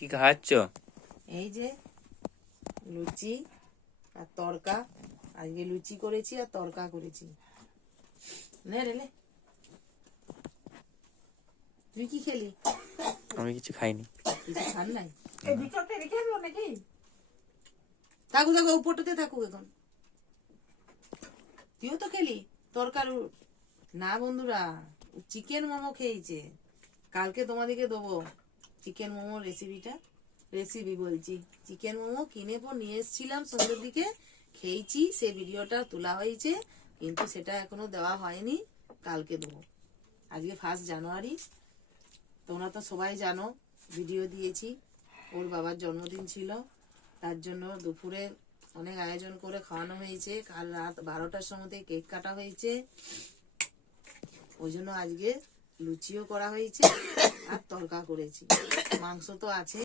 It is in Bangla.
কি খাচ্ছ? এই যে লুচি আর তড়কা। আজকে লুচি করেছি আর তড়কা করেছি। নে রে লে, তুই কি খেলি? আমি কিছু খাইনি। কিছু খান নাই? থাকুক থাকুক, উপরটাতে থাকুক এখন। তুইও তো খেলি তরকার না বন্ধুরা, চিকেন মোমো খেয়েছে। কালকে তোমাদেরকে দেবো চিকেন মোমো রেসিপি বলছি। চিকেন মোমো কিনে নিয়ে এসেছিলাম সন্ধ্যের দিকে, খেয়েছি। সে ভিডিওটা তোলা হয়েছে কিন্তু সেটা এখনো দেওয়া হয়নি, কালকে দেবো। আজকে 1 জানুয়ারি, তোমরা তো সবাই জানো ভিডিও দিয়েছি। ওর বাবার জন্মদিন ছিল, তার জন্য দুপুরে অনেক আয়োজন করে খাওয়ানো হয়েছে। কাল রাত 12টার সময় কেক কাটা হয়েছে। ওই জন্য আজকে লুচিও করা হয়েছে আর তড়কা করেছি। মাংস তো আছে।